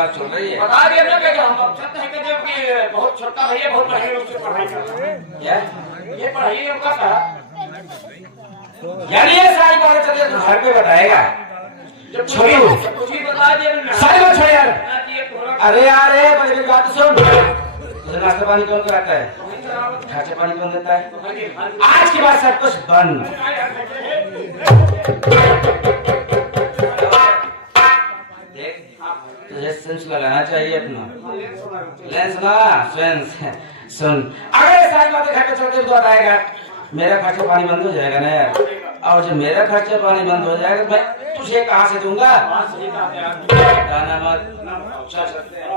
बात चल रही है। बता दिया ना कि हम अब हैं कि जब कि बहुत छोटा भैया बहुत बढ़िया रूप से पढ़ाई कर रहा है। क्या ये पढ़ाई उनका था यार ये सारी बातें चलिए तू घर पे बताएगा। जब छोड़ो कुछ ही बता दिया ना सारी बात छोड़ यार। ये थोड़ा अरे यार बड़ी बड़ी बात सुन। तुझे नाश्ता पानी कौन कराता है? खर्चा पानी कौन देता है? आज के बाद सब कुछ बंद। देख तुझे सेंस लगाना चाहिए अपना लेंस ना सेंस सुन। अगर ये सारी बातें घर पे चलते तो आएगा मेरा खर्चा पानी बंद हो जाएगा ना यार। और जब मेरा खर्चा पानी बंद हो जाएगा तो मैं तुझे कहाँ से दूंगा? गाना मत चल सकते हैं।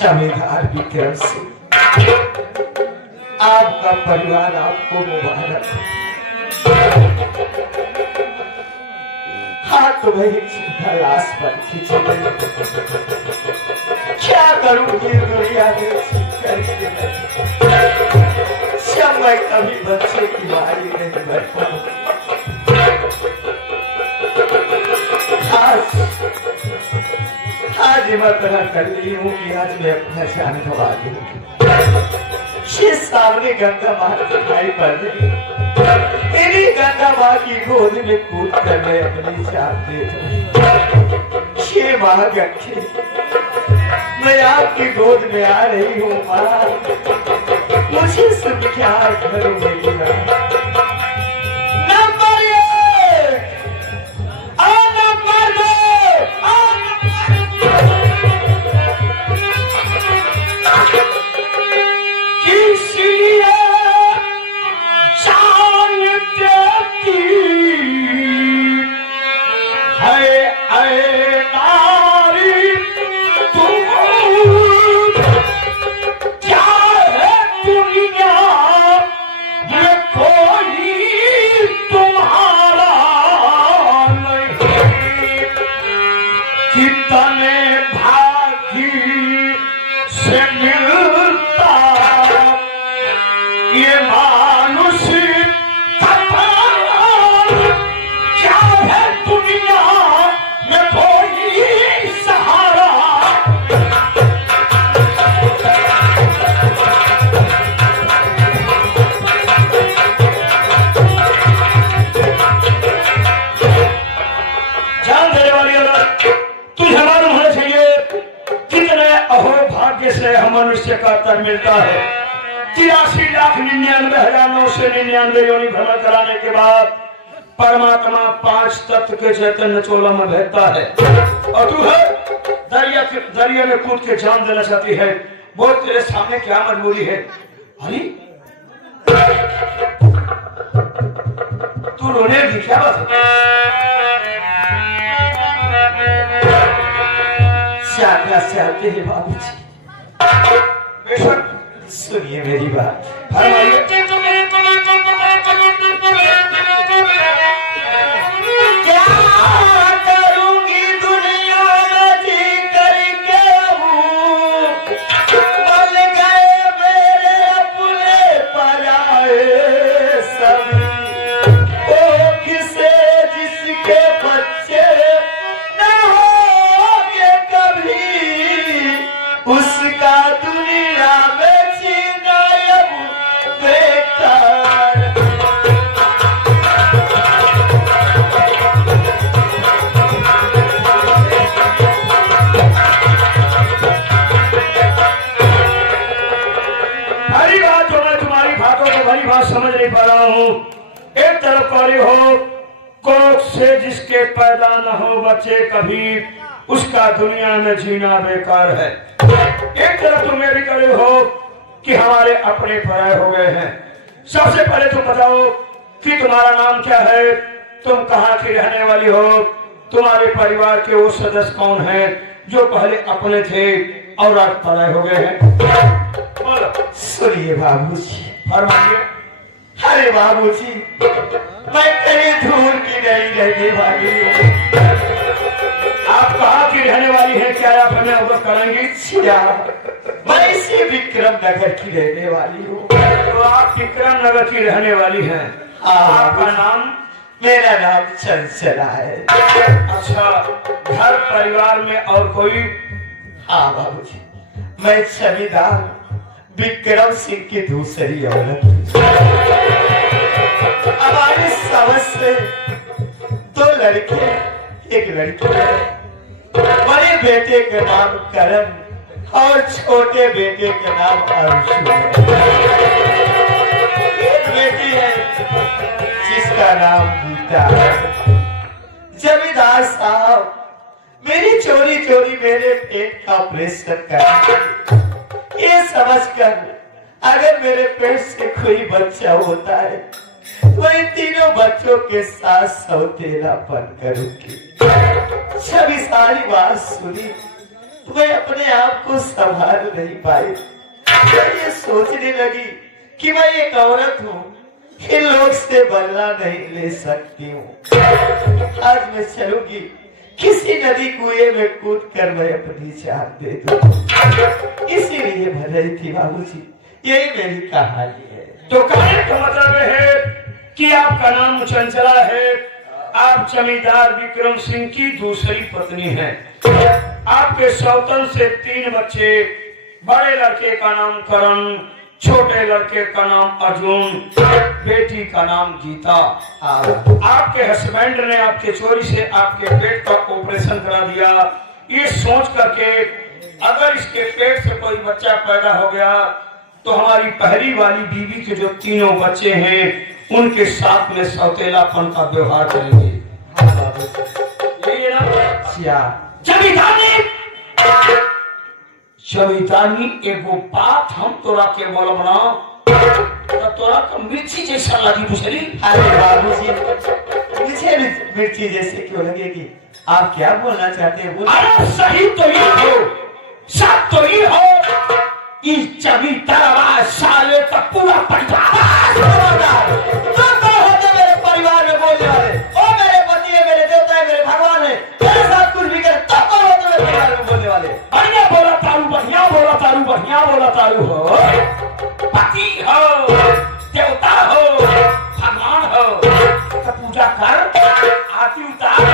जमींदार विक्रम सिंह आपका परिवार आपको मुबारक। हाँ तुम्हें एक चिंता लाश पर खींची गई। क्या करूंगी दुनिया में करके जब मैं कभी बच्चे की बारी नहीं बन पाऊं। आज मैं पता कर ली हूँ कि आज मैं अपना जान गवा दूंगी। ये सामने गंगा माँ दिखाई पड़ रही। इन्हीं गंगा माँ की गोद में कूद कर मैं अपनी जान दे दूँ। ये माँ गंगे मैं आपकी गोद में आ रही हूँ माँ। मुझे सब क्या करूँ मेरी माँ। मनुष्य का तन मिलता है। 83,99,999 योनि भ्रमण कराने के बाद परमात्मा 5 तत्व के चैतन्य चोला में बहता है और तू है दरिया में कूद के जान देना चाहती है। बोल तेरे सामने क्या मजबूरी है? अरे तू रोने की क्या बात है? चाहते हैं बाबूजी। सुनिए मेरी बात। क्या करूंगी दुनिया में जी करके बन गए मेरे अपने पराए सभी। ओ किसे जिसके बच्चे न होंगे कभी उसका दुनिया में जीना अब बेकार। भरी बात जो मैं तुम्हारी बातों को भरी बात समझ नहीं पा रहा हूँ। एक तरफ वाली हो कोख से जिसके पैदा न हो बच्चे कभी उसका दुनिया में जीना बेकार है। एक तरफ तुम ये भी करे हो कि हमारे अपने पराये हो गए हैं। सबसे पहले तुम बताओ कि तुम्हारा नाम क्या है, तुम कहाँ की रहने वाली हो, तुम्हारे परिवार के वो सदस्य कौन हैं जो पहले अपने थे और आज पराये हो गए हैं? बोलो। सुनिए बाबूजी, फरमाइए। अरे बाबूजी, मैं कहीं दूर की नहीं रहने वाली हूँ। आप कहाँ की रहने वाली है? क्या आप हमें अवगत कराएंगी? मैं इसी विक्रम नगर की रहने वाली हूँ। तो आप विक्रम नगर की रहने वाली हैं। आपका नाम? मेरा नाम चंचला है। अच्छा, घर परिवार में और कोई? हाँ बाबूजी, मैं जमींदार विक्रम सिंह की दूसरी औरत। हमारी समझ से 2 लड़के, 1 लड़की है। बड़े बेटे का नाम करण और छोटे बेटे का नाम अंशु है। एक बेटी है जिसका नाम गीता है। जमींदार साहब, मेरी चोरी चोरी मेरे पेट का ऑपरेशन कर, ये समझकर अगर मेरे पेट से कोई बच्चा होता है तो इन तीनों बच्चों के साथ सौतेलापन करूंगी। जब ये सारी बात सुनी तो मैं अपने आप को संभाल नहीं पाई। मैं ये सोचने लगी कि मैं एक औरत हूँ, इन लोग से बदला नहीं ले सकती हूँ। आज मैं चलूंगी, किसी नदी कुएं में कूद कर मैं अपनी जान दे दूं। इसीलिए भर रही थी बाबूजी, यही मेरी कहानी है। तो कहने का मतलब है कि आपका नाम चंचला है, आप जमींदार विक्रम सिंह की दूसरी पत्नी हैं। आपके सौतन से 3 बच्चे, बड़े लड़के का नाम करण, छोटे लड़के का नाम अर्जुन, बेटी का नाम गीता। आपके हस्बैंड ने आपके चोरी से आपके पेट का ऑपरेशन करा दिया, ये सोच करके अगर इसके पेट से कोई बच्चा पैदा हो गया तो हमारी पहली वाली बीवी के जो 3 बच्चे हैं उनके साथ में सौतेलापन का व्यवहार करेंगे। यही ना? जमींदारनी एगो बात हम तोरा के बोलब ना तो तोरा का मिर्ची जैसा लगी बुझली। अरे बाबूजी, मुझे मिर्ची जैसे क्यों लगेगी? आप क्या बोलना चाहते हैं? अरे सही तो ये हो, सब तो ये हो, इस जमींदार साले का पूरा परिवार। तुम कौन होते मेरे परिवार में बोलने वाले? ओ मेरे पति है, मेरे देवता है, मेरे भगवान है, मेरे साथ कुछ भी करे, तुम कौन होते मेरे परिवार में बोलने वाले? बढ़िया बोला तारू, बढ़िया बोला तारू, बढ़िया बोला तारू हो। पति हो, देवता हो, भगवान हो, तो पूजा कर, आरती उतार,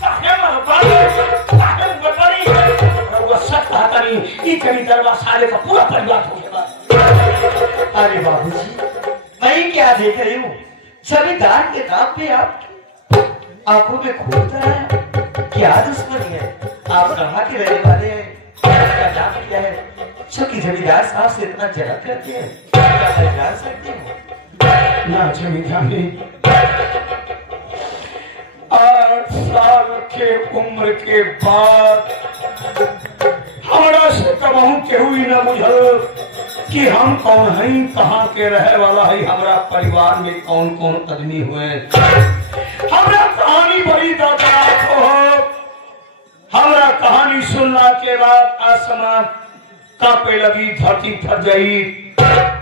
काहे मरबड़ी, काहे मरबड़ी, और वो सच कहता नहीं, ये जमींदार साले का पूरा परिवार हो गया। अरे बाबूजी, मैं क्या देख रही हूँ? जमींदार के नाम पे आप आंखों में खोलता है, क्या दुश्मनी है? आप कहाँ के रहने वाले हैं? क्या नाम क्या है जो कि जमींदार साहब से इतना जलन करते हैं? क्या मैं जान सकती हूँ? ना जमींदारी, 8 साल के उम्र के बाद हमारा से कबहू केहू ही न बुझल कि हम कौन हैं, कहाँ के रहे वाला है, हमारा परिवार में कौन कौन आदमी हुए। हमारा कहानी बड़ी दर्दनाक हो। हमारा कहानी सुनना के बाद आसमान कांपे लगी, धरती फट गई,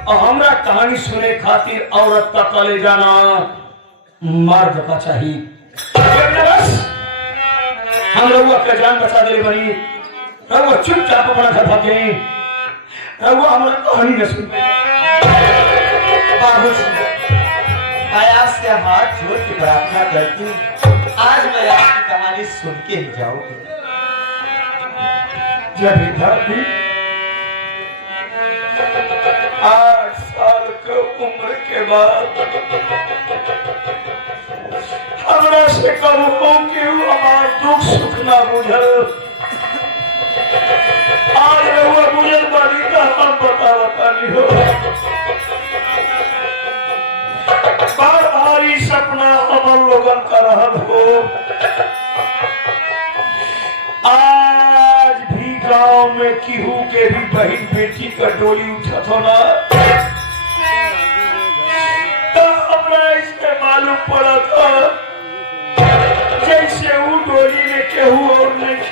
और हमारा कहानी सुने खातिर औरत का कले जाना मर्द का चाहिए। बस हम लोग का जान बचा दे बनी, रघुआ चुपचाप अपना घर भाग गई, रघुआ हमारा कहानी न सुन। बाबूजी, मैं आपसे हाथ जोड़ के प्रार्थना करती हूँ, आज मैं आपकी कहानी सुन के ही जाऊंगी। जमींदारी 8 साल के उम्र के बाद हमरा से कहूँ कि हमार दुख सुख ना बुझल। आज रहुआ बुझल बानी का हम बता नहीं हो। बार भारी सपना हमर लोगन का रहल हो। आज भी गांव में केहू के भी बहन बेटी का डोली उठत हो ना, तो हमरा इसके मालूम पड़ा था जैसे वो डोली में केहू और नहीं,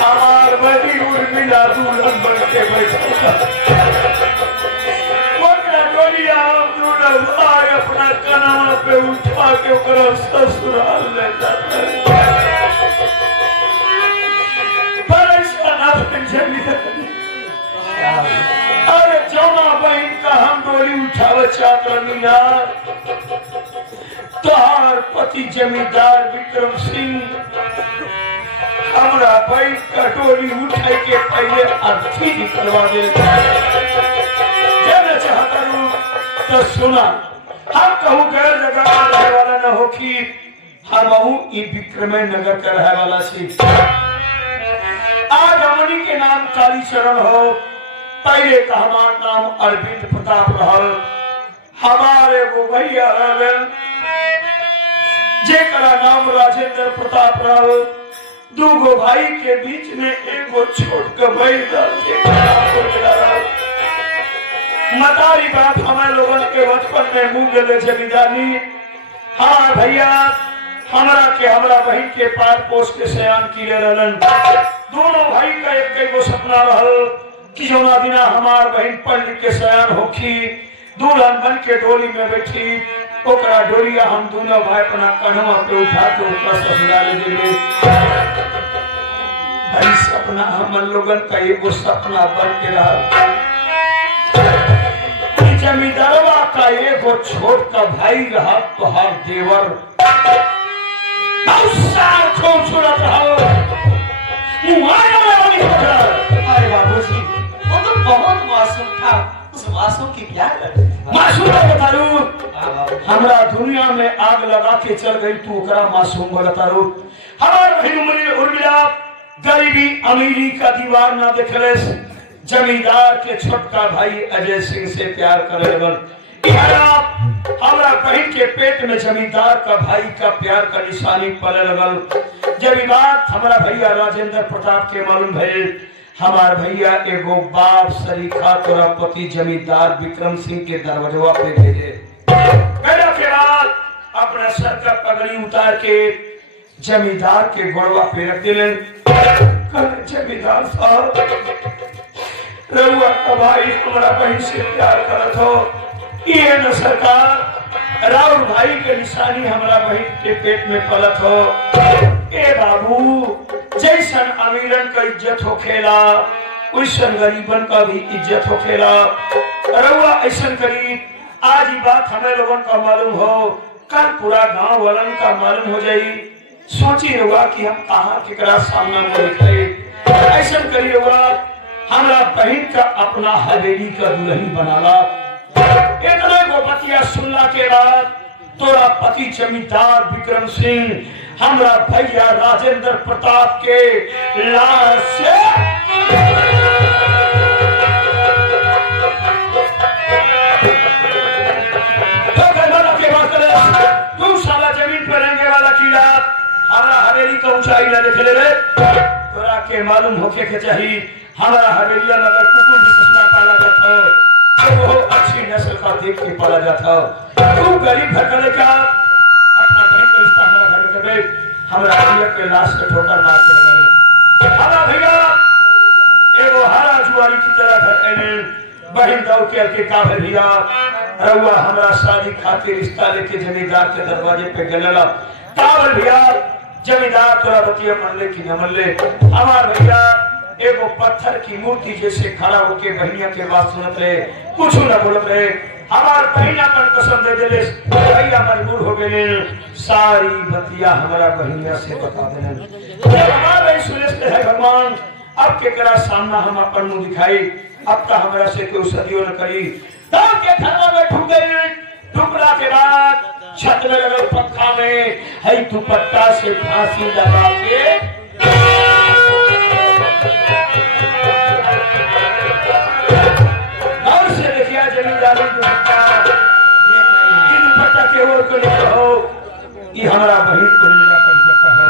हमार बड़ी उर्मिला दुल्हन बन के बैठा। डोलिया पे उठा के ओकरा ससुराल ले जाता पर ऐसा ना अरे जौना बहन का हम डोली उठावे चाहतनी यार तोहार पति जमींदार विक्रम सिंह हमरा बहन का डोली उठाई के पहले अर्थी निकलवा दे जाना चाहता हूँ तो सुना हम कहूँ गैर जगह का रहने वाला न हो कि हम विक्रम नगर का रहने वाला सी आज हमनी के नाम कालीचरण हो पहले का हमारा नाम अरविंद प्रताप रहल हमारे वो भैया रहल जेकरा नाम राजेंद्र प्रताप रहल दूगो भाई के बीच में एगो छोट के भाई मतारी बात हमारे लोगन के बचपन में मुंह गले जमींदारी हाँ भैया हमरा बहन के पार पोस के सयान किए रहलन दोनों भाई का एक गो सपना रहल कि जौना दिना हमार बहन पढ़ लिख के सयान होखी दुल्हन बन के डोली में बैठी ओकरा डोलिया हम दोनों भाई अपना कन्हवा पे उठा के ओकरा ससुराल ले देंगे भाई सपना हम लोगन का एगो सपना बन के रहा जमींदारवा का एगो छोट का भाई रहा तो हर देवर खूबसूरत रहा अरे बाबूजी वो तो बहुत मासूम था उस मासूम की क्या करती मासूम बतारू हमरा दुनिया में आग लगा के चल गई तू ओकरा मासूम बतारू हमार बहन उर्मिला गरीबी अमीरी का दीवार ना देखले जमींदार के छोटका भाई अजय सिंह से प्यार करे हमरा बहन के पेट में जमींदार का भाई का प्यार का निशानी पले लगल जब बात हमारा भैया राजेंद्र प्रताप के मालूम भइल हमार भैया एगो बाप सरीखा तोरा पति जमींदार विक्रम सिंह के दरवाजा पे भेजे के बाद अपना सर का पगड़ी उतार के जमींदार के गोड़वा पे रख दिले जमींदार साहब रउआ का भाई हमारा बहन से प्यार करत हो ये न सरकार राउर भाई के निशानी हमारा बहन के पेट में पलत हो ए बाबू जैसन अमीरन का इज्जत हो खेला वैसन गरीबन का भी इज्जत हो खेला रउआ ऐसन करी आज ही बात हमें लोगन का मालूम हो कल पूरा गांव वालन का मालूम हो जाई सोची रउआ कि हम कहाँ केकरा सामना में दिखाई ऐसन करी रउआ हमरा बहन का अपना हवेली का दुल्हन बनाला इतने को बतिया सुनला के बाद तोरा पति जमींदार विक्रम सिंह हमरा भैया राजेंद्र प्रताप के लाश से तू साला जमीन पर रहने वाला कीड़ा हमरा हवेली का ऊंचाई न देख ले रे तोरा के मालूम होके के चाहिए हमारा हवेलिया में अगर कुकुर भी किसना पाला जाता तो वो अच्छी नस्ल का देख के पाला जाता तू गरीब घर का लेकर अपना बहन का रिश्ता हमारा घर में करे हमारा भैया के लाश पे ठोकर मार के लगा हमारा भैया एगो हरा जुआरी की तरह घर बहन दौड़ के का भैया रउआ हमारा शादी खातिर रिश्ता लेके जमींदार के दरवाजे पे गलला कावल भैया जमींदार तोरा बतिया मन ले कि न मन ले हमार भैया एगो पत्थर की मूर्ति जैसे खड़ा होके बहनिया के बात सुनत रहे कुछ न बोलत रहे हमार बहनिया पर कसम दे देले भैया मजबूर हो गए सारी बतिया हमारा बहनिया से बता देने हमारा सुरेश है भगवान अब केकरा सामना हम अपन मुंह दिखाई अब का हमरा से कोई सदियों न करी तब के घरवा में ठुक गई ठुकला के बाद छत में लगे पंखा में है दुपट्टा से फांसी लगा के और से देखिया जमींदारी दुपट्टा के ओर को लेकर हो ये हमारा बहन को नीला का दुपट्टा हो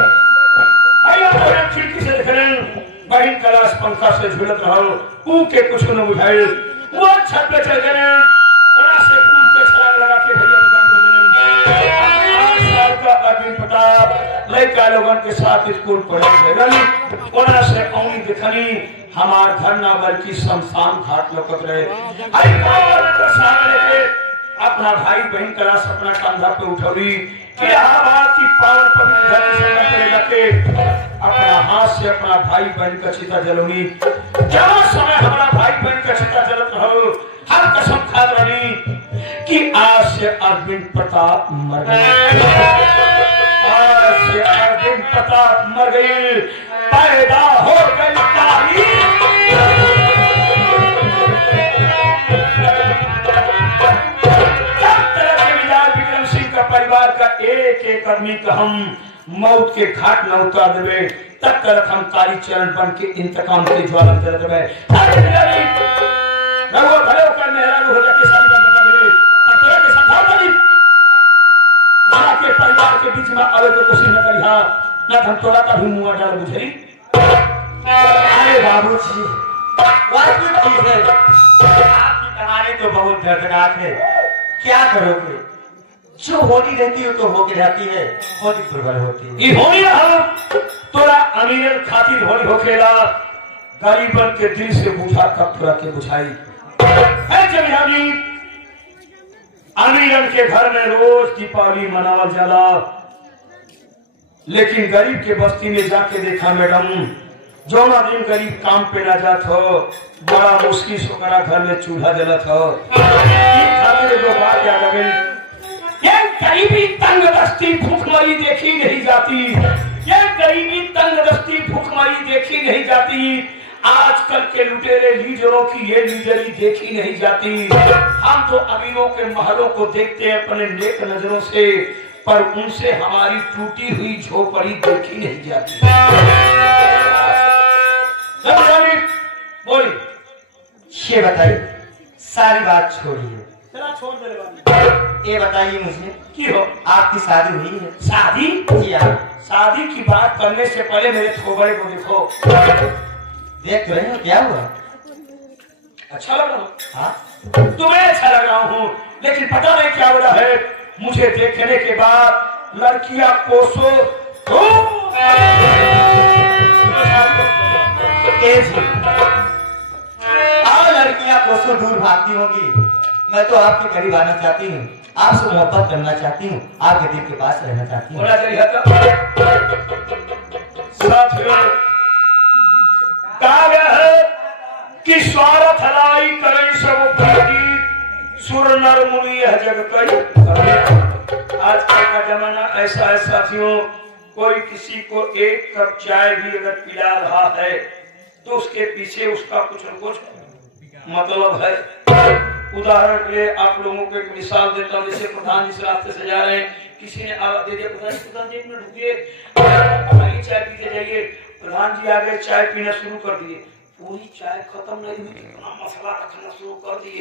आया तो खिड़की से देख रहे बहन कलाश पंखा से झुलत रहो ऊ के कुछ न बुझाए वो छत पे चल गए ओना से कूद के छलांग लगा के भैया दुकान पे 8 साल का अरविंद प्रताप लड़का लोगन के साथ स्कूल पढ़े गए ओना से औनी दिखनी हमार घर ना बल्कि शमशान घाट लौकत रहे आई कौन तो सामने के अपना भाई बहन का लाश अपना कंधा पे उठौली इलाहाबाद की पावन पवित्र धरती से जाके अपना हाथ से अपना भाई बहन का चिता जलौनी। जहाँ समय हमारा भाई बहन का चिता जलत रहो हम कसम खा रही कि आज से अरविंद प्रताप मर गए, आज से अरविंद प्रताप मर गए, पैदा हो गई तारीख। विक्रम सिंह का परिवार का एक एक आदमी का हम मौत के घाट न उतार देवे तब तक हम काली चरण बन के इंतकाम के ज्वाला जल देवे। रघु भले होकर मेहरान हो जाके सारी बात बता देवे और तोरा के संभाल नहीं वहां के परिवार के बीच में आवे तो कोशिश न करी। हां ना हम तोरा का भी मुंह डाल बुझरी। अरे बाबूजी वास्तविक चीज है, आपकी कहानी तो बहुत दर्दनाक है। क्या करोगे, जो होनी रहती है तो होके रहती है, होनी दुर्बल होती है। ई होनी हम तोरा अमीर खातिर होनी होखेला, गरीबन के दिल से बुझा तब तोरा के बुझाई है। जब अमीरन के घर में रोज दीपावली मनावल जाला, लेकिन गरीब के बस्ती में जाके देखा मैडम, जौना दिन गरीब काम पे ना जात हो बड़ा मुश्किल से ओकरा घर में चूल्हा जलत हो। जो बात याद आ गई, ये गरीबी तंग दस्ती भूखमरी देखी नहीं जाती, ये गरीबी तंग दस्ती भूखमरी देखी नहीं जाती। आजकल के लुटेरे लीडरों की ये लीडरी देखी नहीं जाती। हम तो अमीरों के महलों को देखते हैं अपने नेक नजरों से, पर उनसे हमारी टूटी हुई झोपड़ी देखी नहीं जाती। बोली ये बताइए, सारी बात छोड़िए, चला छोड़ दे। ये बताइए मुझे की हो आपकी शादी हुई है? शादी? जी हाँ। शादी की बात करने से पहले मेरे थोबड़े को देखो। देख रहे हो क्या हुआ? अच्छा लग रहा? हाँ तुम्हें अच्छा लग रहा हूँ, लेकिन पता नहीं क्या वजह है, मुझे देखने के बाद लड़कियां कोसो और लड़कियां कोसों दूर भागती होंगी। मैं तो आपके करीब आना चाहती हूँ, आपसे मोहब्बत करना चाहती हूँ, आपके दिल के पास रहना चाहती हूँ। होना चाहिए साथियों, कहा गया है कि स्वार्थ हलाई करई सब प्रीति सुर नर मुनि यह जग कई। आजकल का जमाना ऐसा है साथियों, कोई किसी को एक कप चाय भी अगर पिला रहा है तो उसके पीछे उसका कुछ न कुछ मतलब है। उदाहरण के लिए आप लोगों को एक मिसाल देता हूँ, जैसे प्रधान जी से रास्ते से जा रहे हैं, किसी ने आवाज दे दिया प्रधान जी एक मिनट रुकिए, चाय पीते जाइए। प्रधान जी आगे चाय पीना शुरू कर दिए, पूरी चाय खत्म नहीं हुई, इतना मसाला रखना शुरू कर दिए।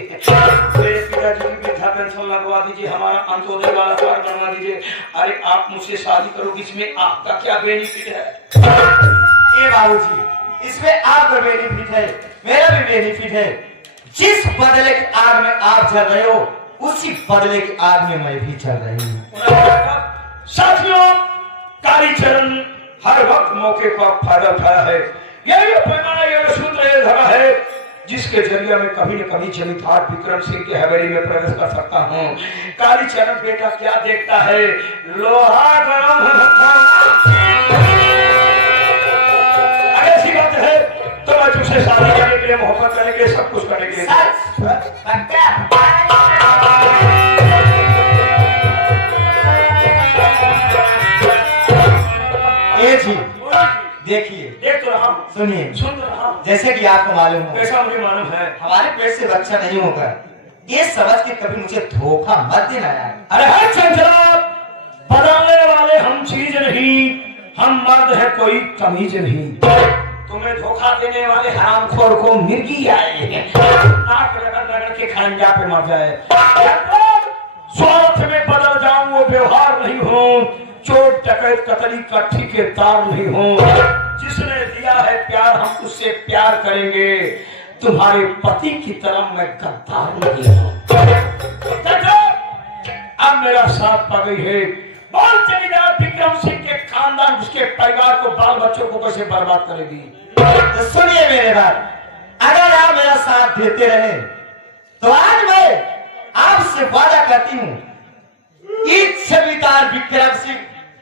मेरे पिताजी की वृद्धा पेंशन लगवा दीजिए, हमारा अंत्योदय वाला कार्ड बनवा दीजिए। अरे आप मुझसे शादी करोगे, इसमें आपका क्या बेनिफिट है? ए बाबूजी, इसमें आपका बेनिफिट है, मेरा भी बेनिफिट है। जिस बदले की आग में आप जल रहे हो, उसी बदले की आग में मैं भी जल रही हूँ। साथियों, कालीचरण हर वक्त मौके का फायदा उठाया है। यही पैमाना, यह सूत्र, यह धरा है जिसके जरिए मैं कभी न कभी जमींदार विक्रम सिंह की हवेली में प्रवेश कर सकता हूँ। कालीचरण बेटा क्या देखता है, लोहा गरम अगर ऐसी बात है तो मैं तुझसे शादी करने के लिए, मोहब्बत करने के लिए, सब कुछ करने के लिए जी देखिए, देख तो रहा हूँ, सुनिए, सुन तो रहा हूँ। जैसे कि आपको मालूम हो, ऐसा मुझे मालूम है, हमारे पेट से बच्चा नहीं होगा, ये समझ के कभी मुझे धोखा मत देना यार। अरे हर चंचला, बदलने वाले हम चीज नहीं, हम मर्द है कोई तमीज नहीं। तुम्हें धोखा देने वाले हरामखोर को मिर्गी आए हैं, आग रगड़ के खरंजा पे मर जाए। स्वार्थ में बदल जाऊं वो व्यवहार नहीं हो, चोट डकैत कतली का ठेकेदार नहीं हो। जिसने दिया है प्यार हम उससे प्यार करेंगे, तुम्हारे पति की तरह मैं गद्दार नहीं हूँ। अब मेरा साथ पा गई है, बोल जमींदार विक्रम सिंह के खानदान, उसके परिवार को, बाल बच्चों को कैसे बर्बाद करेगी? तो सुनिए मेरे बात, अगर आप मेरा साथ देते रहे तो आज मैं आपसे वादा करती हूँ, इस जमींदार विक्रम सिंह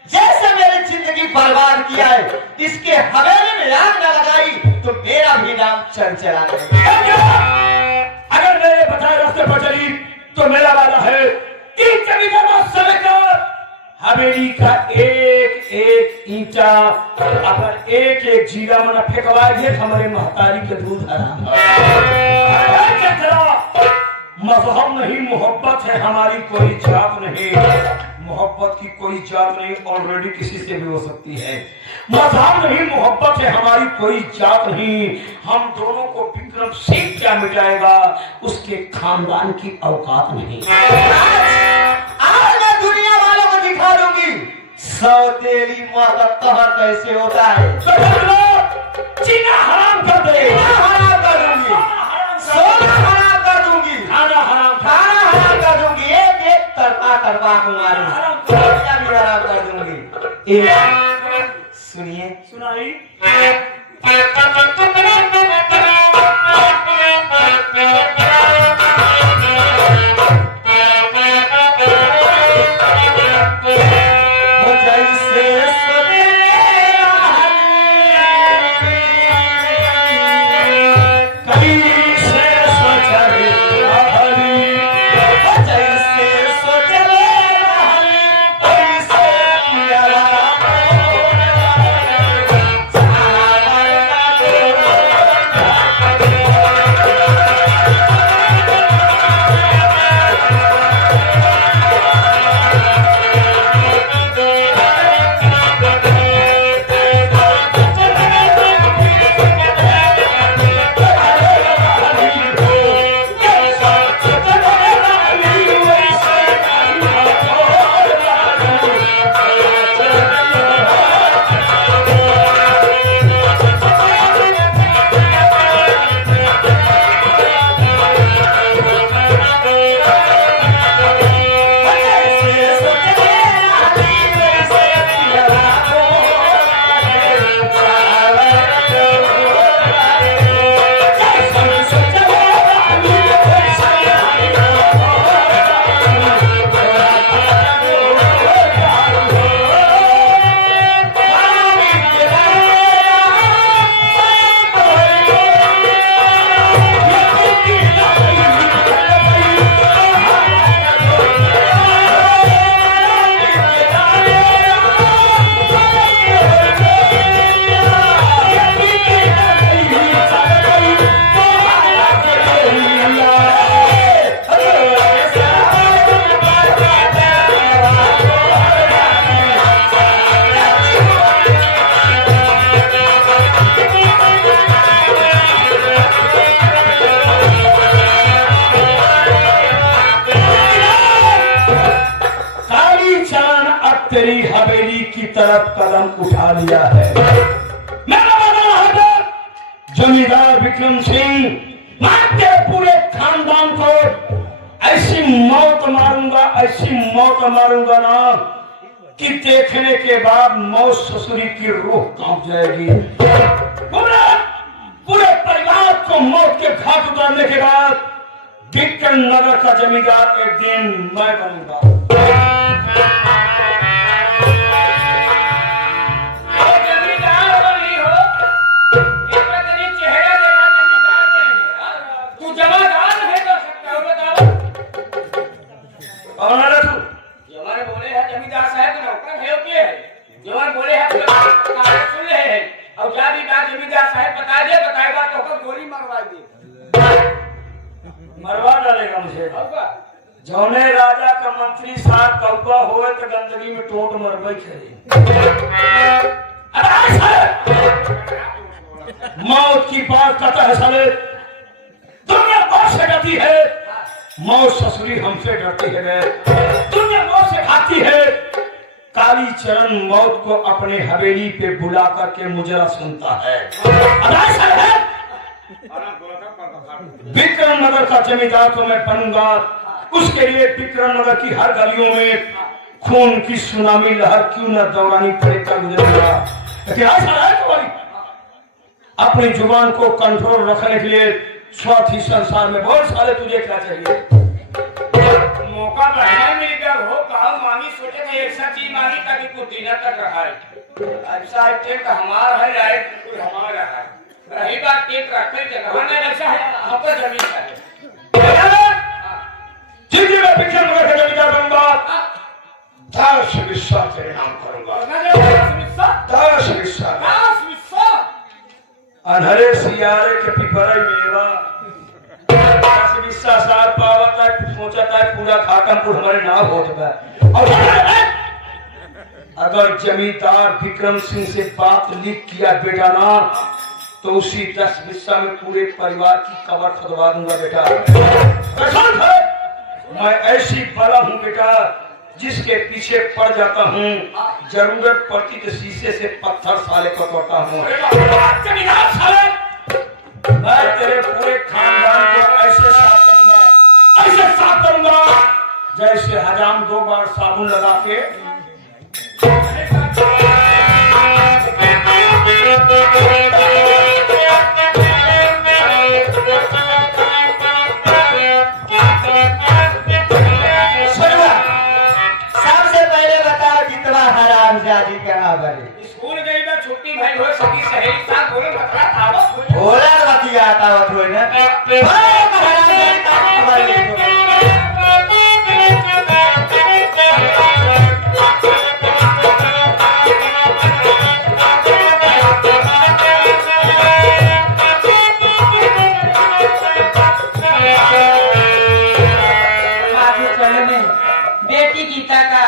जैसे मेरी जिंदगी बर्बाद किया है, इसके हवेली में आग न लगाई तो मेरा भी नाम चंचला नहीं। अगर मेरे बताए रास्ते पर चली तो मेरा वादा है कि जमींदार समय का हवेली का एक एक ईंटा अगर एक एक जीरा मना फेंकवाएंगे हमारे महतारी के दूध हराम। मजहब नहीं, मोहब्बत है हमारी, कोई जात नहीं। मोहब्बत की कोई जात नहीं, ऑलरेडी किसी से भी हो सकती है। मजहब नहीं, मोहब्बत है हमारी, कोई जात नहीं। हम दोनों को विक्रम सिंह क्या मिटाएगा, उसके खानदान की औकात नहीं। आज मैं दुनिया वालों को दिखा दूंगी सौतेली माँ का कहर कैसे होता है। तो चीना हराम कर दे, हराम कर दूंगी, सोना हराम कर दूंगी, खाना हराम कर दूंगी, एक एक तरपा को मारूंगी, भी हराम कर दूंगी। सुनिए, सुनाई तेरी हवेली की तरफ कदम उठा लिया है। मेरा वादा है जमींदार विक्रम सिंह, मैं तेरे पूरे खानदान को ऐसी मौत मारूंगा ना कि देखने के बाद मौत ससुरी की रूह कांप जाएगी। पूरे परिवार को मौत के घाट उतारने के बाद विक्रम नगर का जमींदार एक दिन मैं बनूंगा। मरवा डालेगा मुझे। जौने राजा का मंत्री साथ कौवा होवे तो गंदगी में टोट मरबई करे। मौत की बात करता है साले, दुनिया मौत से डरती है, मौत ससुरी हमसे डरती है। दुनिया मौत से खाती है। काली चरण मौत को अपने हवेली पे बुला करके मुजरा सुनता है। विक्रम नगर का जमींदार तो मैं बनूंगा, उसके लिए विक्रम नगर की हर गलियों में खून की सुनामी लहर क्यों न दौड़ानी पड़े कर गुजरूंगा। लेकिन अपनी जुबान को कंट्रोल रखने के लिए स्वार्थी संसार में बहुत सारे तुझे क्या चाहिए। मौका बढ़िया मिल गया हो कहा मांगी सोचे थे ऐसा चीज मांगी ताकि कुछ दिनों तक रहा है ऐसा टेंट हमारा है लाइट बिल्कुल हमारा है रही बात टेंट रखने जगह में ऐसा है आपका जमीन है जी मैं पिक्चर में जमींदार बनूंगा 10 विश्वा से नाम करूंगा 10 विश्वा अनहरे सियारे के पिपरे मेवा 10 विश्वा सार पावत है पहुंचता है पूरा खाकमपुर हमारे नाम हो चुका है और अगर जमींदार विक्रम सिंह से बात लीक किया बेटा ना तो उसी 10 विश्वा में पूरे परिवार की कब्र खुदवा दूंगा बेटा कसम है मैं ऐसी बला हूँ बेटा जिसके पीछे पड़ जाता हूँ जरूरत पड़ती तो शीशे से पत्थर साले को तोड़ता हूँ मैं तेरे पूरे खानदान को ऐसे साफ करूंगा जैसे हजाम 2 बार साबुन लगा के हरामजादी कहाँ बने स्कूल गई मैं छुट्टी भाई हो सकी सहेली साथ बोले बता आवत बोला बतिया आवत होय ना हरामजादी कहाँ बने बेटी गीता का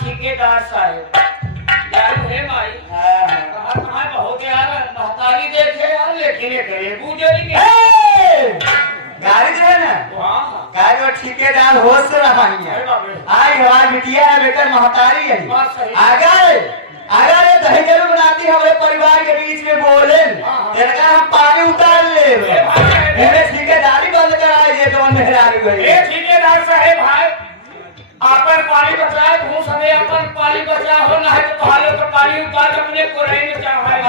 ठेकेदार साहब यार हे माई कहा कहां बहुत यार महतारी देखे यार लेकिन करे गुजरी के गाड़ी जो है ना हां गाड़ी और ठेकेदार होश से रहा है आई हमारी बिटिया है बेटा महतारी है अगर ये दही जरूर बनाती हमारे परिवार के बीच में बोले तेरा हम पानी उतार ले पूरे ठेकेदारी बंद कराए ये तो मेहरानी गई ये ठेकेदार साहब भाई अपन पानी बचाए भूस हमें अपन पानी बचा हो ना है तो पहाड़ों का पानी उतार अपने कोरई में चढ़ाए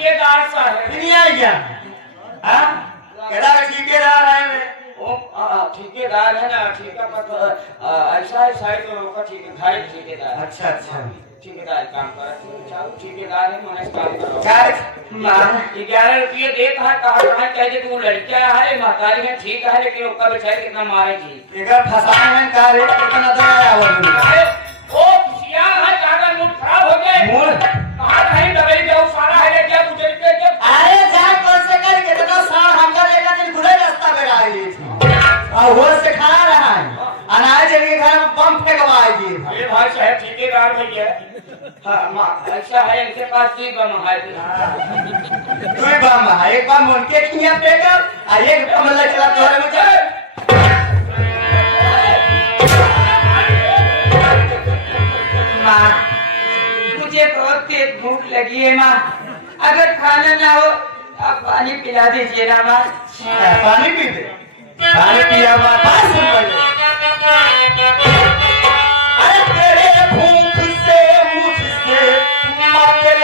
ठेकेदार साहब नहीं आई क्या हाँ केदा ठेकेदार है मैं वो ठेकेदार है ना ठेका पर ऐसा है शायद का ठेकेदार ठेकेदार अच्छा अच्छा ठेकेदार काम कर ठेकेदार है मने काम करो चार 11 रुपये देता है कहा कह दे तू लड़का है महतारी है ठीक है लेकिन उसका बेचारे कितना मारेगी एकर फसाने में का रेट कितना दे आवत अरे ओ किसिया है ज्यादा मूड खराब हो गए मूड कहां कहीं दवाई जाओ सारा है क्या पूछे के अरे जा कर से कर कितना साल हमका लेकर दिन खुले रास्ता पे आई थी और वो से खड़ा रहा है अनाज के घर में बम फेंकवाएगी अरे भाई साहब ठेकेदार भैया हां ऐसा है इनके पास भी बम है दो बम है एक बम उनके खिया फेंका और एक बम ले चला तोरे में चल माँ मुझे बहुत तेज भूख लगी है माँ अगर खाना ना हो आप पानी पिला दीजिए ना माँ पानी पी दे पानी पिया बात सुन पहले अरे तेरे भूख से मुझसे मतलब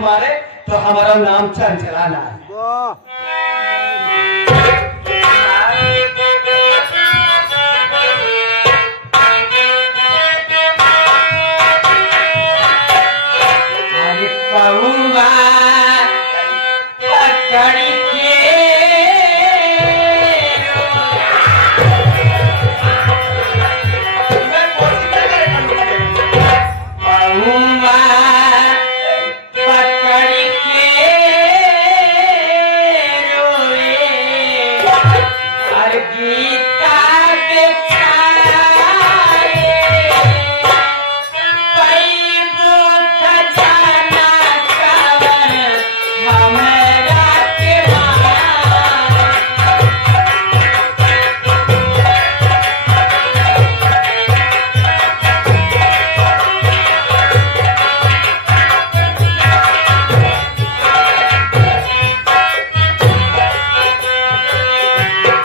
मारे तो हमारा नाम चंचलाना है अरे पौवा पकड़ के पौवा पकड़ के रोए और गीता बेचारे पैबो खजाना कवन हमरा के माया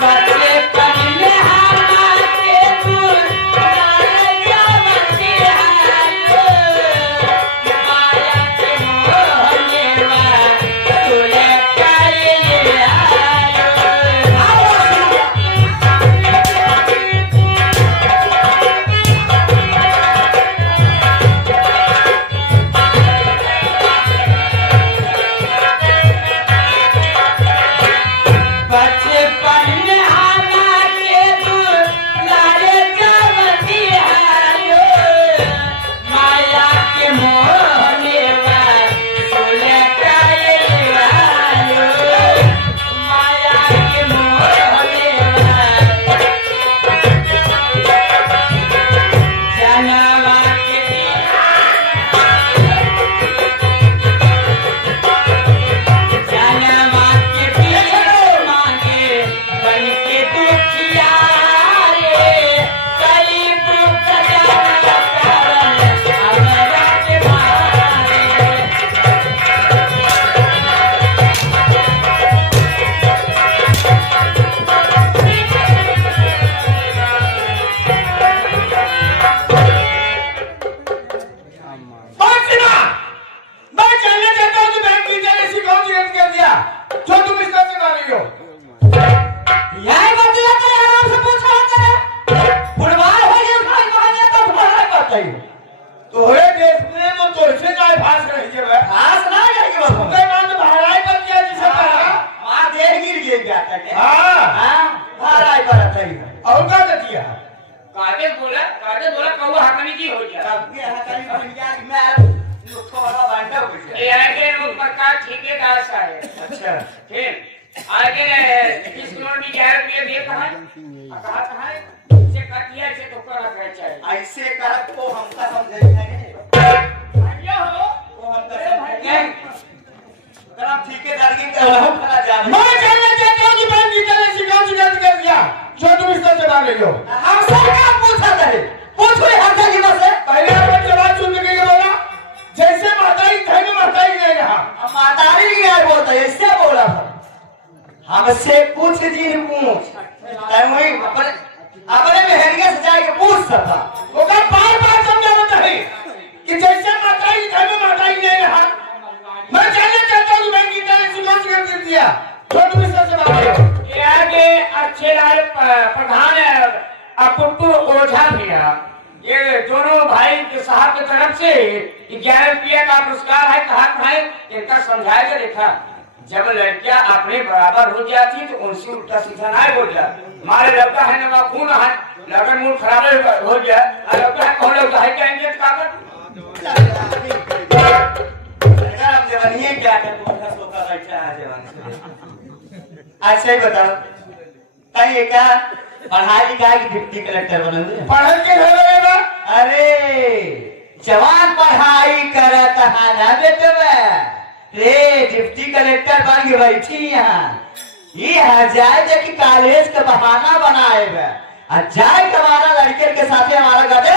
बच्चे पनी लिए जाता है हाँ भाड़ा ही बड़ा सही है और का दिया काजे बोला कौवा हकनी जी हो गया सबके हथाली दुनिया में थोड़ा बांटा हो गया ये आगे लोग प्रकार ठेकेदार सा है अच्छा ठीक आगे 20 करोड़ की 11 रुपये दिए कहाँ है इसे काट दिया इसे धोखा रखा चाहिए ऐसे कर तो हमका समझाएंगे भैया हो वो हमका समझाएंगे अगर हम ठेकेदारी के हम खड़ा जा मैं जानना चाहता हूँ कि बैंक की तरह से कौन सी गलती कर दिया जो तुम इस तरह से मांग रही हो हमसे क्या पूछा करे पूछो हम का जीवन से पहले अपन जवाब सुन के बोला जैसे महताई थे में महताई नहीं रहा हम मातारी की यार बोलता है इससे बोला था हमसे पूछ जी पूछ वही अपने मेहरिया से जाके पूछ सकता वो का बार समझाना चाहिए कि जैसे महताई थे में महताई नहीं रहा मैं जानना चाहता हूँ कि बैंक की तरह से कौन सी गलती दिया जो तुम इस तरह से मांग रही हो ये आगे अच्छे लाल प्रधान अपुट्टू ओझा भैया ये दोनों भाई के साहब की तरफ से 11 रुपये का पुरस्कार है कहा है इनका समझाया के देखा जब लड़कियां अपने बराबर हो जाती तो उनसे उल्टा सीधा ना बोल जा मारे लगता है ना खून है लगन मूड खराब हो गया लगता है कौन लगता है क्या इंडियन कागज हम जवानी क्या कर पूछा सोका बैठा है जवानी ऐसे ही बताओ कहीं क्या पढ़ाई लिखाई की डिप्टी कलेक्टर बनोगे पढ़ के घर रहेगा अरे जवान पढ़ाई करत है ना बेटवा रे डिप्टी कलेक्टर बन के बैठी यहाँ ये जाए कि कॉलेज का बहाना बनाएगा और जाए हमारा लड़के के साथ हमारा गधे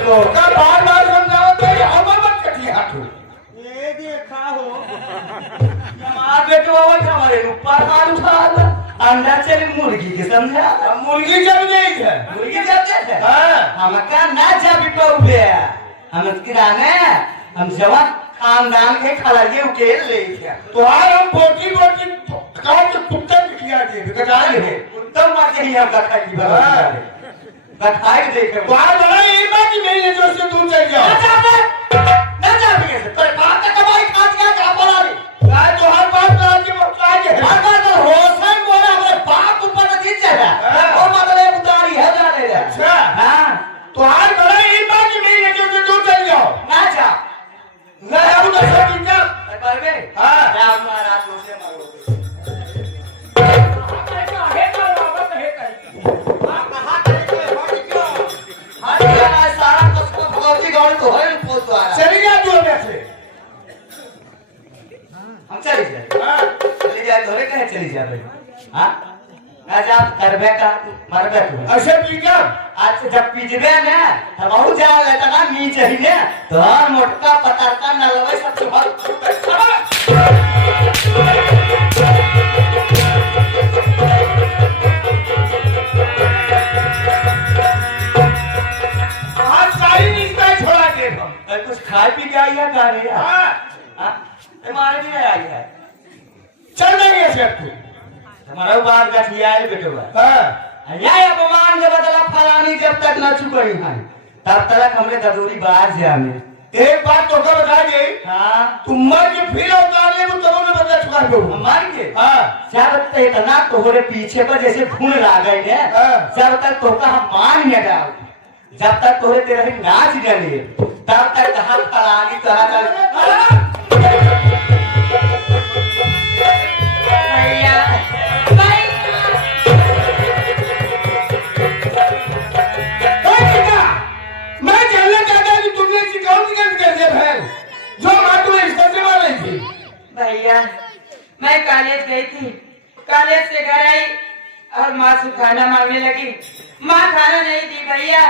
तो का बार समझाओ तो ये हम मत कटिए हाथों ये देखा हो हमारा बेटवा वो हमारे ऊपर हाथ उठा अंदर चली मुर्गी के समझा मुर्गी जब गई है मुर्गी जब जाते हाँ हम का ना जब पौले हम किराने हम जवान खानदान के खलरिए उकेल ले थे तो आज हम बोटी कहा के कुत्ते खिया दिए कटा है उत्तम बात यही हम खाई की बात खाई देखे तो आज बड़ा यही बात कि नहीं है जो उससे दूर चल जाओ ना जाते तो बात का कमाई खास क्या क्या बोला रे आज तो हर बात पर आपके मोहताज है हर बात तो होसन बोला हमारे बाप ऊपर तो जीत जाएगा और मतलब उतारी है जाने रे अच्छा हां तो आज बड़ा यही बात कि नहीं है जो उससे दूर चल जाओ ना जा ना हम तो सब क्या पर बे हां राम महाराज से मारोगे सारा कसको भगवती गौर तो है पोत द्वारा चली जा तू हमें से हम चली जाए हां चली जाए तो रे कहे चली जा भाई हां ना जा करबे का मरबे तू ऐसे पी क्या आज जब पीजबे ना तब बहु जा लेता ना मी चाहिए तो हर मोटका पतारका नलवे सब तुम्हार आज सारी निस्ता छोड़ा के कुछ खाए पी के आई है का रे हां हां तुम्हारे भी आई है चल नहीं है सब तू हमारा बात का ठिया है बेटवा हां यह अपमान के बदला फलानी जब तक न चुकई है तब तक हमने ददूरी बाहर से हमें एक बात तो का बता दे हाँ तुम मर के फिर उतारने को तब ने बदला चुका दो मान के हां जब तक इतना तोहरे पीछे पर जैसे खून ला गए ने जब तक तो का हम मान न जाओ जब तक तोहरे तेरे ही नाच गए तब तक कहा फलानी कहा भैया मैं जानना चाहता हूँ कि तुमने ऐसी कौन सी गलती कर दिया बहन जो माँ तुम्हें इस तरह से मार रही थी भैया मैं कॉलेज गई थी कॉलेज से घर आई और माँ से खाना मांगने लगी माँ खाना नहीं दी भैया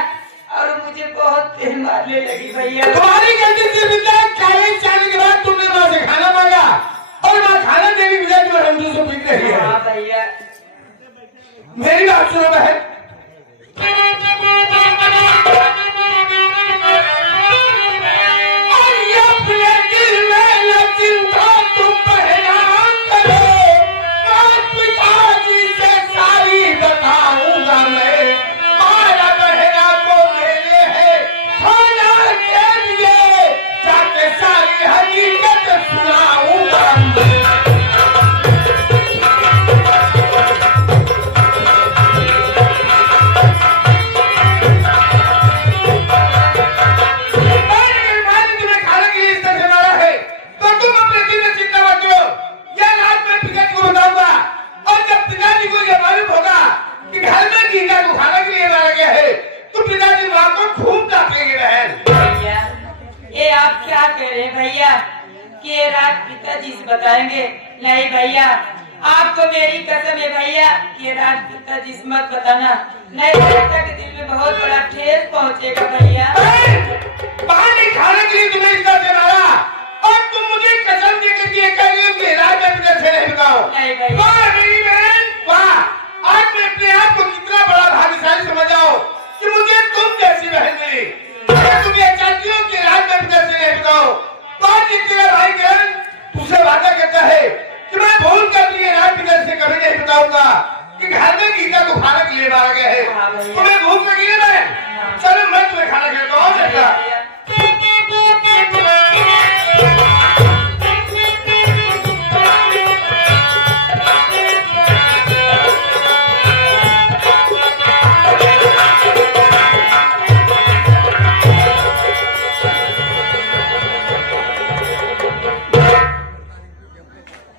और मुझे बहुत तेज मारने लगी भैया तुम्हारी गलती थी बिल्ला कॉलेज जाने के बाद तुमने माँ से खाना मांगा और माँ खाना देने की बजाय तुम्हें रंजू से पीट रही है हाँ भैया मेरी बात सुनो बहन बताऊंगा मैं मारा बहना को मेरे है खाना के ये आप क्या कह रहे हैं भैया कि ये रात पिताजी से बताएंगे? नहीं भैया, आपको मेरी कसम है भैया कि ये रात पिताजी से मत बताना, नहीं तो बेटा के दिल में बहुत बड़ा ठेस पहुंचेगा भैया। पानी खाने के लिए तुम्हें इतना से मारा और तुम मुझे कसम दे के ये कह रही हो कि रात में पिता से नहीं बताओ। नहीं भैया। वाह मेरी बहन वाह, आज मैं अपने आप को कितना बड़ा भाग्यशाली समझ आओ कि मुझे तुम जैसी बहन मिली। अगर तुम ये चाहती हो कि रात में पिता से नहीं बताओ, बात ये तेरा भाई बहन तुझसे वादा करता है कि मैं भूल कर लिए रात पिता से कभी नहीं बताऊंगा कि घर में गीता को खाना के लिए मारा गया है। तुम्हें भूख लगी है मैं चलो मैं तुम्हें खाना खिलाता हूँ। बेटा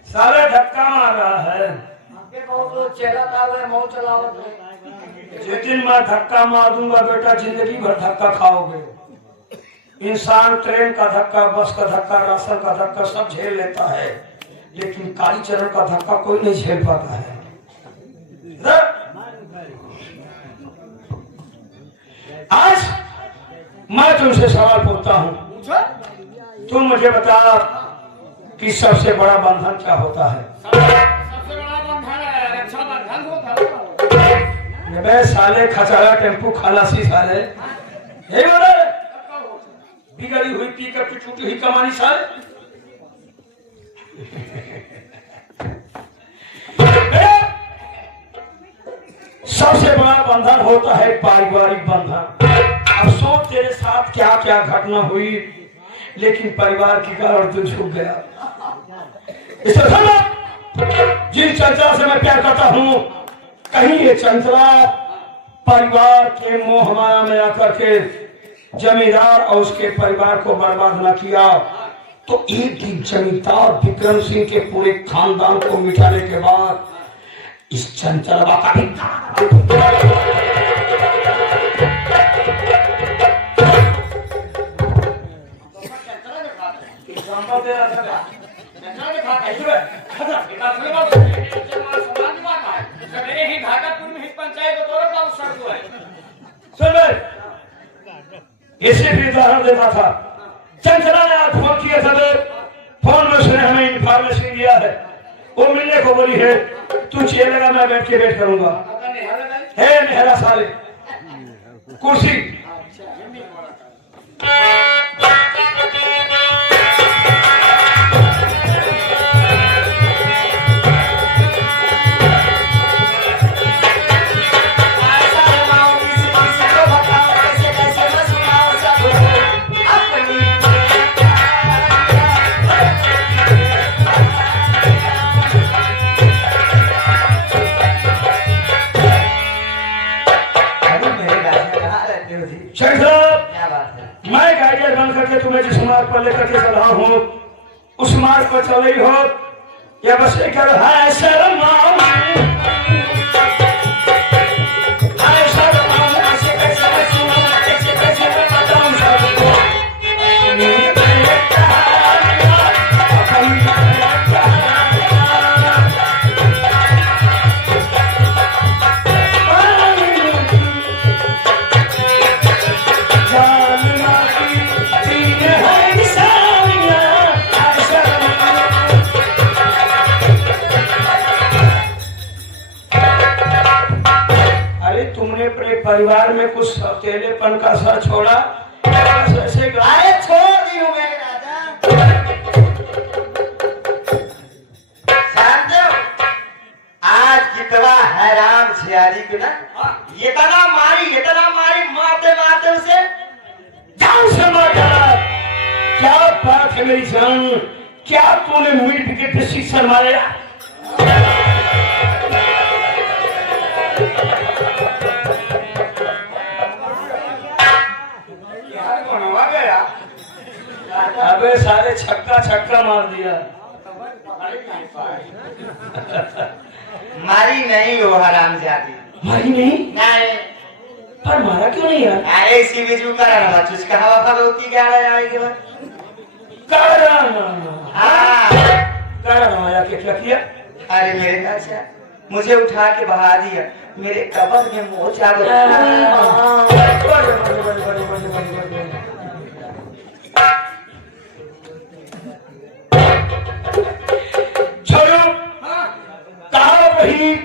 सारा धक्का मार रहा है। जिस दिन मैं धक्का मार दूंगा बेटा जिंदगी भर धक्का खाओगे। इंसान ट्रेन का धक्का, बस का धक्का, राशन का धक्का सब झेल लेता है, लेकिन कालीचरण का धक्का कोई नहीं झेल पाता है। आज मैं तुमसे सवाल पूछता हूँ, तुम मुझे बता कि सबसे बड़ा बंधन क्या होता है? सबसे बड़ा बंधन है रक्षाबंधन होता है। बे साले खचारा टेम्पू खलासी साले यही बोला बिगड़ी हुई पिकअप की टूटी हुई कमानी साले। सबसे बड़ा बंधन होता है पारिवारिक बंधन। अब सोच तेरे साथ क्या क्या घटना हुई, लेकिन परिवार के कारण तू झुक गया। जिस चंचला से मैं प्यार करता हूँ, कहीं ये चंचला परिवार के मोह माया में आकर के जमींदार और उसके परिवार को बर्बाद न किया, तो एक दिन जमींदार विक्रम सिंह के पूरे खानदान को मिटाने के बाद इस चंचलवा का भी इसे भी उदाहरण देता था। चंचला ने आज फोन किया था, फोन में उसने हमें इंफॉर्मेशन दिया है, वो मिलने को बोली है, तू चलेगा मैं बैठ के वेट करूंगा। है मेहरा साले कुर्सी मैं गाइडर बन करके तुम्हें जिस मार्ग पर लेकर के चल रहा हूँ उस मार्ग पर चल रही हो या बस लेकर है शर्म परिवार में कुछ अकेलेपन का असर छोड़ा। ऐसे गाय छोड़ दी हूँ मेरे राजा। आज कितना हैरान सियारी को ना इतना मारी मारते मारते उसे जान से मारा। क्या बात है मेरी जान, क्या तूने मिड विकेट पे सिक्सर मारे? अबे सारे छक्का मार दिया। मारी नहीं वो हरामजादी। मारी नहीं? नहीं। पर मारा क्यों नहीं यार? अरे इसी बीच में करा रहा चुचका हवा होती क्या रहा है हाँ। माया के क्या किया? अरे मेरे चाचा मुझे उठा के बहा दिया, मेरे कबर में मोच आ गया। छोड़ो, कहा वही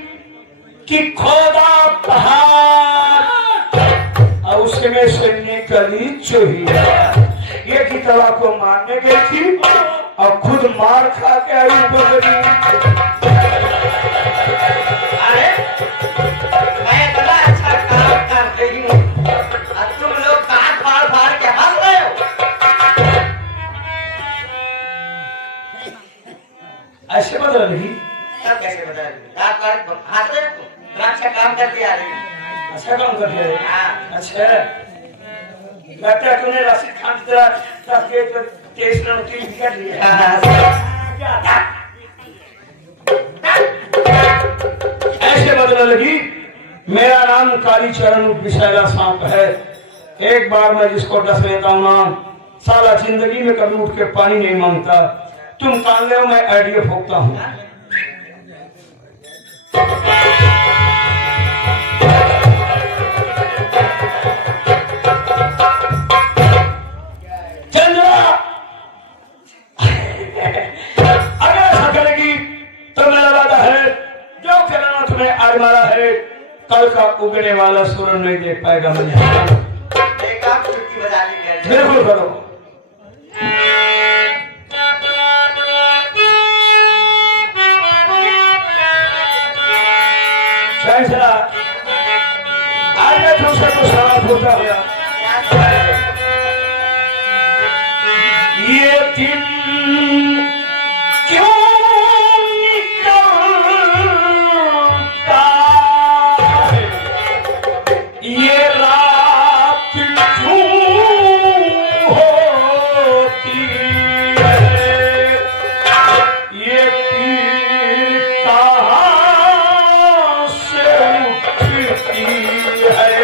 कि खोदा पहाड़ और उसमें से निकली चूहिया। ये की दवा को मारने गई थी और खुद मार खा के आई बगड़ी। अरे मैं बड़ा अच्छा काम कर रही हूँ और तुम लोग दांत फाड़ फाड़ के हंस रहे हो। ऐसे बदल रही? तब कैसे बता रही? दांत फाड़ हंस रहे हो? तुम अच्छा काम करके आ रही हो। अच्छा काम कर रहे हैं। हाँ। अच्छा लगता है तूने राशिद खान की तरह के केस में वकील भी कर लिया। क्या था? ऐसे बदलने लगी। मेरा नाम कालीचरण विषैला सांप है। एक बार मैं जिसको डस लेता हूँ ना, साला जिंदगी में कभी उठ के पानी नहीं मांगता। तुम कान ले, मैं आइडिया फोकता हूँ। अगर ऐसा करेगी तो मेरा वादा है, जो करना तुम्हें आज मारा है, कल का उगने वाला सूरज नहीं देख पाएगा। मैं एक आप चुटकी बजा के बिल्कुल करो। आज मैं तुमसे कुछ सवाल पूछा गया। ये दिन क्यों निकलता है, ये रात क्यों होती है, ये पीर कहाँ से उठती है,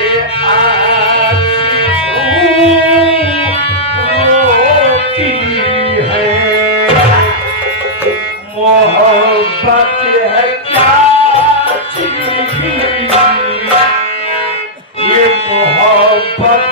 ये आज मोहब्बत है क्या चीज, ये मोहब्बत